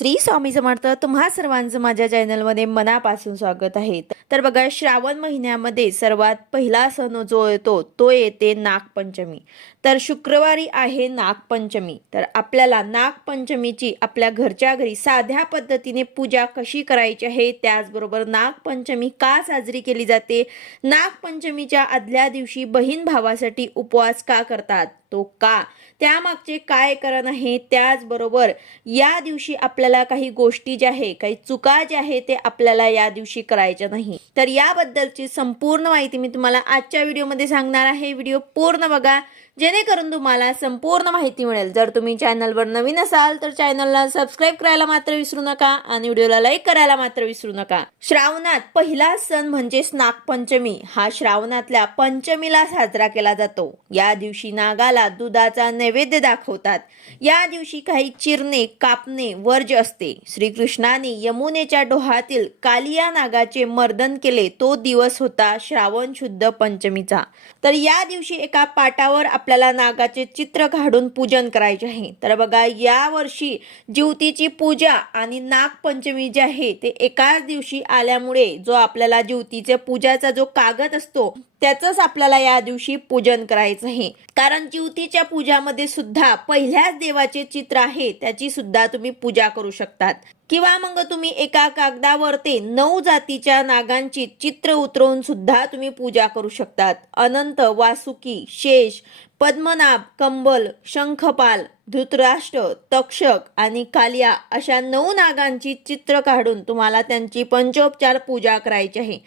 श्री स्वामी समर्थ तुम्हा सर्वांचं माझ्या चॅनलमध्ये मनापासून स्वागत आहे. तर बघा श्रावण महिन्यामध्ये सर्वात पहिला सण जो येतो तो येते नागपंचमी. तर शुक्रवारी आहे नागपंचमी. तर आपल्याला नागपंचमीची आपल्या घरच्या घरी साध्या पद्धतीने पूजा कशी करायची आहे त्याचबरोबर नागपंचमी का साजरी केली जाते नागपंचमीच्या आदल्या दिवशी बहीण भावासाठी उपवास का करतात तो का? त्यामागचे काय कारण आहे? त्याचबरोबर या दिवशी आपल्याला काही गोष्टी ज्या आहे काही चुका ज्या आहे ते आपल्याला या दिवशी करायच्या नाही. तर याबद्दलची संपूर्ण माहिती मी तुम्हाला आजच्या व्हिडिओमध्ये सांगणार आहे. व्हिडिओ पूर्ण बघा. जेणेकरून तुम्हाला संपूर्ण माहिती मिळेल. जर तुम्ही चॅनलवर नवीन असाल तर चॅनलला सबस्क्राईब करायला मात्र विसरू नका आणि व्हिडिओला लाईक करायला मात्र विसरू नका. श्रावणात पहिला सण म्हणजेच नागपंचमी. हा श्रावणातल्या पंचमीला साजरा केला जातो. या दिवशी नागाला दुधाचा नैवेद्य दाखवतात. या दिवशी काही चिरणे कापणे वर्ज असते. श्रीकृष्णाने यमुनेच्या डोहातील कालिया नागाचे मर्दन केले. तो दिवस होता श्रावण शुद्ध पंचमीचा. तर या दिवशी एका पाटावर आपल्याला नागाचे चित्र काढून पूजन करायचे आहे. तर बघा या वर्षी ज्योतीची पूजा आणि नागपंचमी जे आहे ते एकाच दिवशी आल्यामुळे जो आपल्याला ज्योतीच्या पूजाचा जो कागद असतो त्याचंच आपल्याला या दिवशी पूजन करायचं आहे. कारण ज्योतीच्या पूजामध्ये सुद्धा पहिल्याच देवाचे चित्र आहे त्याची सुद्धा तुम्ही पूजा करू शकतात. किंवा मग तुम्ही एका कागदावर ते नऊ जातीच्या नागांची चित्र उतरवून सुद्धा तुम्ही पूजा करू शकतात. अनंत वासुकी शेष पद्मनाभ कंबल शंखपाल धृतराष्ट्र तक्षक आणि कालिया अशा नऊ नागांची चित्र काढून तुम्हाला त्यांची पंचोपचार पूजा करायची आहे.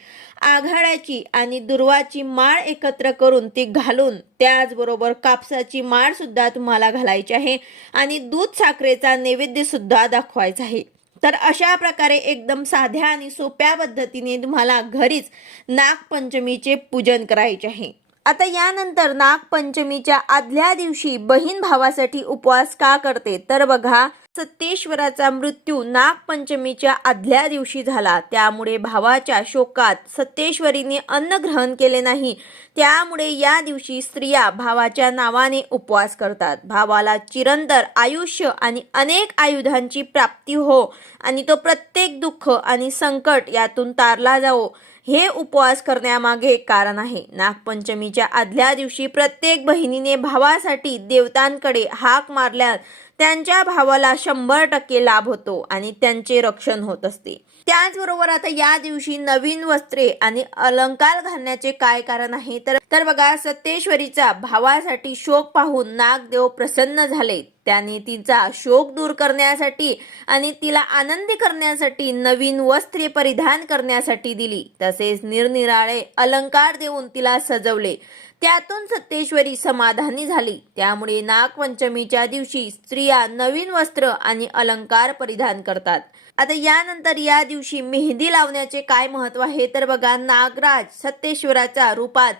आघाड्याची आणि दुर्वाची माळ एकत्र करून ती घालून त्याचबरोबर कापसाची माळ सुद्धा तुम्हाला घालायची आहे आणि दूध साखरेचा नैवेद्य सुद्धा दाखवायचा आहे. तर अशा प्रकारे एकदम साध्या आणि सोप्या पद्धतीने तुम्हाला घरीच नागपंचमीचे पूजन करायचे आहे. आता यानंतर नागपंचमीच्या आदल्या दिवशी बहीण भावासाठी उपवास का करते? तर बघा सत्तेश्वराचा मृत्यू नागपंचमीच्या आदल्या दिवशी झाला. त्यामुळे भावाच्या शोकात सत्तेश्वरीने अन्न ग्रहण केले नाही. त्यामुळे या दिवशी स्त्रिया भावाच्या नावाने उपवास करतात. भावाला चिरंतर आयुष्य आणि अनेक आयुधांची प्राप्ती हो आणि तो प्रत्येक दुःख आणि संकट यातून तारला जावो. हे उपवास करण्यामागे कारण आहे. नागपंचमीच्या आदल्या दिवशी प्रत्येक बहिणीने भावासाठी देवतांकडे हाक मारल्यास त्यांच्या भावाला शंभर टक्के लाभ होतो आणि त्यांचे रक्षण होत असते. त्याचबरोबर आता या दिवशी नवीन वस्त्रे आणि अलंकार घालण्याचे काय कारण आहे? तर तर बघा सत्तेश्वरीचा भावासाठी शोक पाहून नागदेव प्रसन्न झाले. त्याने तिचा शोक दूर करण्यासाठी आणि तिला आनंदी करण्यासाठी नवीन वस्त्रे परिधान करण्यासाठी दिली. तसेच निरनिराळे अलंकार देऊन तिला सजवले. त्यातून सत्तेश्वरी समाधानी झाली. त्यामुळे नागपंचमीच्या दिवशी स्त्रिया नवीन वस्त्र आणि अलंकार परिधान करतात. आता यानंतर या दिवशी मेहंदी लावण्याचे काय महत्त्व आहे? तर बघा नागराज सत्तेश्वराच्या रूपात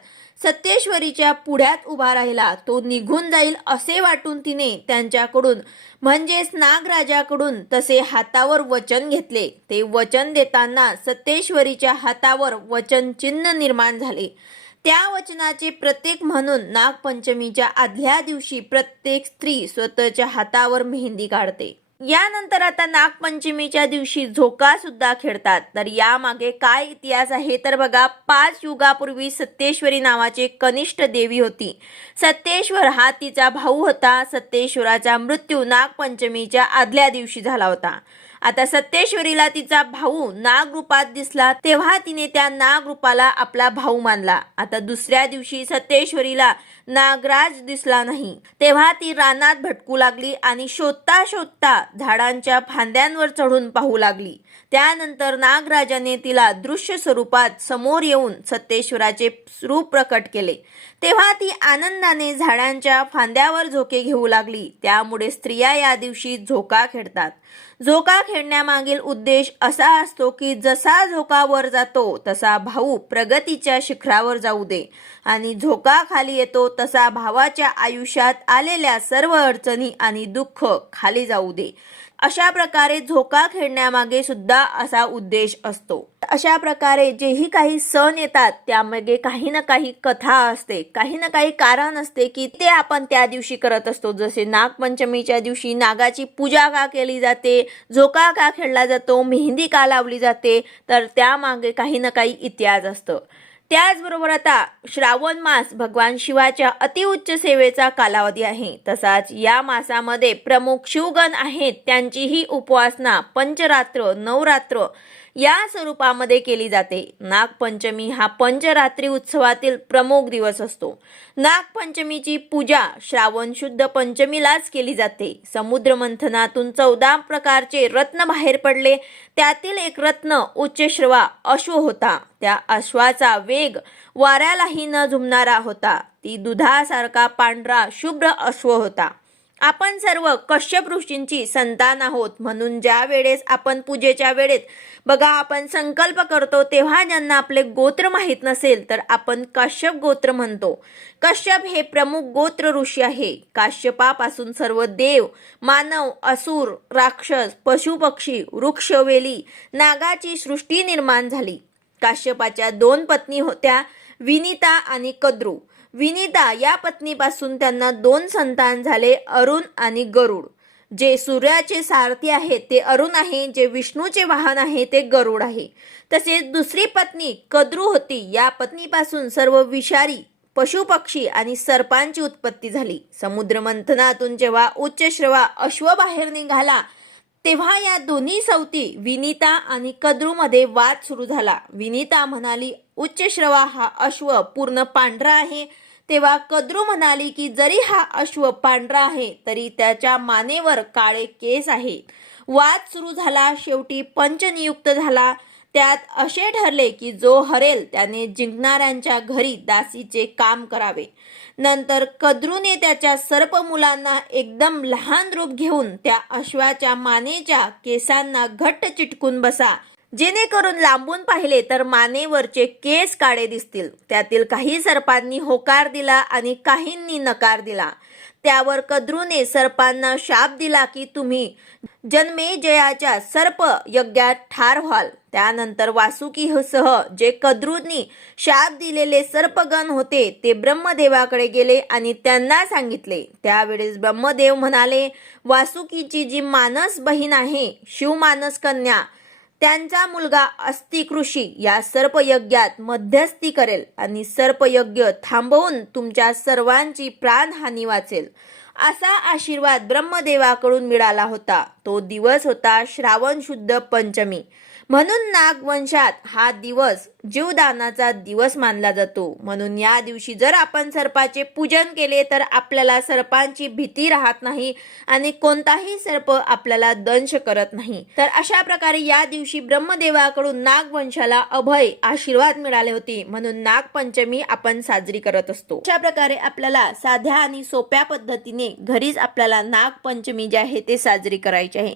सत्तेश्वरीच्या पुढ्यात उभा राहिला. तो निघून जाईल असे वाटून तिने त्यांच्याकडून म्हणजेच नागराजाकडून तसे हातावर वचन घेतले. ते वचन देताना सत्तेश्वरीच्या हातावर वचन चिन्ह निर्माण झाले. त्या वचनाचे प्रत्येक म्हणून नागपंचमीच्या आदल्या दिवशी प्रत्येक स्त्री स्वतःच्या हातावर मेहंदी काढते. यानंतर आता नागपंचमीच्या दिवशी झोका सुद्धा खेळतात. तर यामागे काय इतिहास आहे? तर बघा पाच युगापूर्वी सत्तेश्वरी नावाची कनिष्ठ देवी होती. सत्तेश्वर हा तिचा भाऊ होता. सत्तेश्वराचा मृत्यू नागपंचमीच्या आदल्या दिवशी झाला होता. आता सत्तेश्वरीला तिचा भाऊ नाग रूपात दिसला तेव्हा तिने त्या नाग रूपाला आपला भाऊ मानला. आता दुसऱ्या दिवशी सत्तेश्वरीला नागराज दिसला नाही. तेव्हा ती रानात भटकू लागली आणि शोधता शोधता झाडांच्या फांद्यांवर चढून पाहू लागली. त्यानंतर नागराजाने तिला दृश्य स्वरूपात समोर येऊन सत्तेश्वराचे रूप प्रकट केले. तेव्हा ती आनंदाने झाडांच्या फांद्यावर झोके घेऊ लागली. त्यामुळे स्त्रिया या दिवशी झोका खेळतात. झोका खेळण्यामागील उद्देश असा असतो की जसा झोका वर जातो तसा भाऊ प्रगतीच्या शिखरावर जाऊ दे. आणि झोका खाली येतो तसा भावाच्या आयुष्यात आलेल्या सर्व अडचणी आणि दुःख खाली जाऊ दे. अशा प्रकारे झोका खेळण्यामागे सुद्धा असा उद्देश असतो. अशा प्रकारे जेही काही सण येतात त्यामागे काही ना काही कथा असते. काही ना काही कारण असते की ते आपण त्या दिवशी करत असतो. जसे नागपंचमीच्या दिवशी नागाची पूजा का केली जाते झोका का खेळला जातो मेहंदी का लावली जाते तर त्यामागे काही ना काही इतिहास असतं. त्याचबरोबर आता श्रावण मास भगवान शिवाच्या अतिउच्च सेवेचा कालावधी आहे. तसाच या मासामध्ये प्रमुख शिवगण आहेत. त्यांचीही उपासना पंचरात्र नवरात्र या स्वरूपामध्ये केली जाते. नागपंचमी हा पंचरात्री उत्सवातील प्रमुख दिवस असतो. नागपंचमीची पूजा श्रावण शुद्ध पंचमीलाच केली जाते. समुद्र मंथनातून चौदा प्रकारचे रत्न बाहेर पडले. त्यातील एक रत्न उच्चश्रवा अश्व होता. त्या अश्वाचा वेग वाऱ्यालाही न झुमणारा होता. ती दुधासारखा पांढरा शुभ्र अश्व होता. आपण सर्व कश्यप ऋषींची संतान आहोत. म्हणून ज्या वेळेस आपण पूजेच्या वेळेत बघा आपण संकल्प करतो तेव्हा ज्यांना आपले गोत्र माहीत नसेल तर आपण काश्यप गोत्र म्हणतो. कश्यप हे प्रमुख गोत्र ऋषी आहे. काश्यपापासून सर्व देव मानव असुर राक्षस पशुपक्षी वृक्षवेली नागाची सृष्टी निर्माण झाली. काश्यपाच्या दोन पत्नी होत्या विनिता आणि कद्रू. विनिता या पत्नीपासून त्यांना दोन संतान झाले अरुण आणि गरुड. जे सूर्याचे सारथी आहेत ते अरुण आहे जे विष्णूचे वाहन आहे ते गरुड आहे. तसेच दुसरी पत्नी कद्रू होती. या पत्नीपासून सर्व विषारी पशुपक्षी आणि सर्पांची उत्पत्ती झाली. समुद्र मंथनातून जेव्हा उच्चश्रवा अश्व बाहेर निघाला तेव्हा या दोन्ही सवती विनीता आणि कद्रूमध्ये वाद सुरू झाला. विनीता म्हणाली उच्चश्रवा हा अश्व पूर्ण पांढरा आहे. तेव्हा कद्रू म्हणाली की जरी हा अश्व पांढरा आहे तरी त्याच्या मानेवर काळे केस आहे वाद सुरू झाला शेवटी पंचनियुक्त झाला. त्यात असे ठरले की जो हरेल त्याने जिंकणाऱ्यांच्या घरी दासीचे काम करावे. नंतर कद्रूने त्याच्या सर्प मुलांना एकदम लहान रूप घेऊन त्या अश्वाच्या मानेच्या केसांना घट्ट चिटकून बसा. जेणेकरून लांबून पाहिले तर मानेवरचे केस काळे दिसतील. त्यातील काही सर्पांनी होकार दिला आणि काहींनी नकार दिला. त्यावर कद्रूने सर्पांना शाप दिला की तुम्ही जन्मेजयाच्या सर्प यज्ञात ठार व्हाल. त्यानंतर वासुकीसह जे कद्रूंनी शाप दिलेले सर्पगण होते ते ब्रह्मदेवाकडे गेले आणि त्यांना सांगितले. त्यावेळेस ब्रह्मदेव म्हणाले वासुकीची जी मानस बहीण आहे शिवमानस कन्या त्यांचा मुलगा अस्थिकृषी ऋषी या सर्पयज्ञात मध्यस्थी करेल आणि सर्पयज्ञ थांबवून तुमच्या सर्वांची प्राणहानी वाचेल. असा आशीर्वाद ब्रह्मदेवाकडून मिळाला होता. तो दिवस होता श्रावण शुद्ध पंचमी. म्हणून नागवंशात हा दिवस जीवदानाचा दिवस मानला जातो. म्हणून या दिवशी जर आपण सर्पाचे पूजन केले तर आपल्याला सर्पांची भीती राहत नाही आणि कोणताही सर्प आपल्याला दंश करत नाही. तर अशा प्रकारे या दिवशी ब्रह्मदेवाकडून नागवंशाला अभय आशीर्वाद मिळाले होते. म्हणून नागपंचमी आपण साजरी करत असतो. अशा प्रकारे आपल्याला साध्या आणि सोप्या पद्धतीने घरीच आपल्याला नागपंचमी जे आहे ते साजरी करायची आहे.